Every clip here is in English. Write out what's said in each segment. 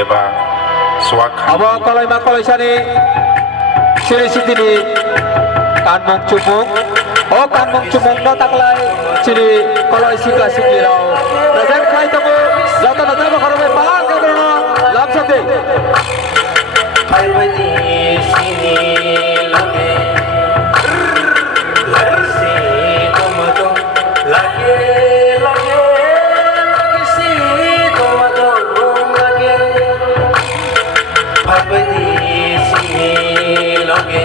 एबा स्वाखा Abo kolai ma kolai sani siri sitini kanmong cumung oh kanmong cumung no taklai siri kolai sikla sikli rao present khai tamu jata na tamu kharabe palang ke brono lamsate Parvati sini lage lagsi tomato lage lage lagsi tomato lage Parvati sini lage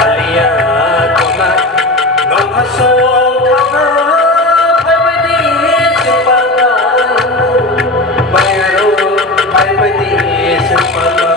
alia kona nonghaso khama Parvati simpanga bayaro Parvati simpanga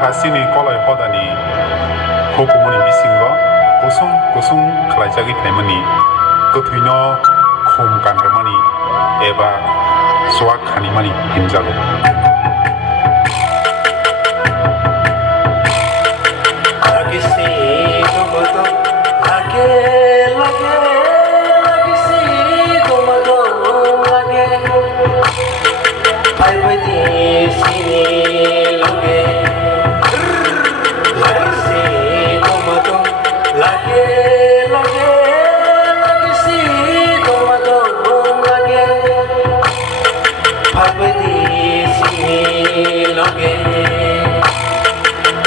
खासिनि कलय हदानि हुकुमनि बिसिंग गुसुं गुसुं खालायजागि थाइमानि गोथैनो खम गानग्रामानि एबा सवा खानिमानि हिनजागौ lagi si tomato lagi lagi lagi si tomato lagi hai bai di sini lagi lagi si tomato lagi lagi lagi si tomato lagi hai bai di sini lagi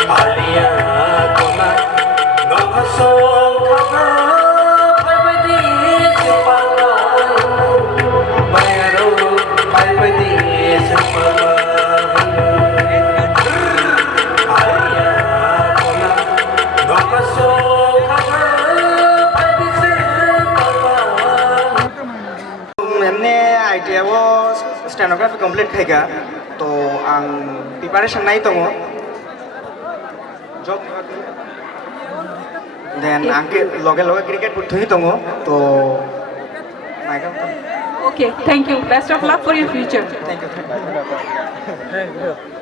alia kona nokasong kaba paibadi sipala bayaro paibadi sipala alia kona nokasong kaba paibadi sipala एमने आइडियाव stenography complete खायगा तो आं preparation नाय दङ जब then आंके लगे लगे क्रिकेट बुथुहि दङ तो नायगा Okay, thank you. Best of luck for your future. Thank you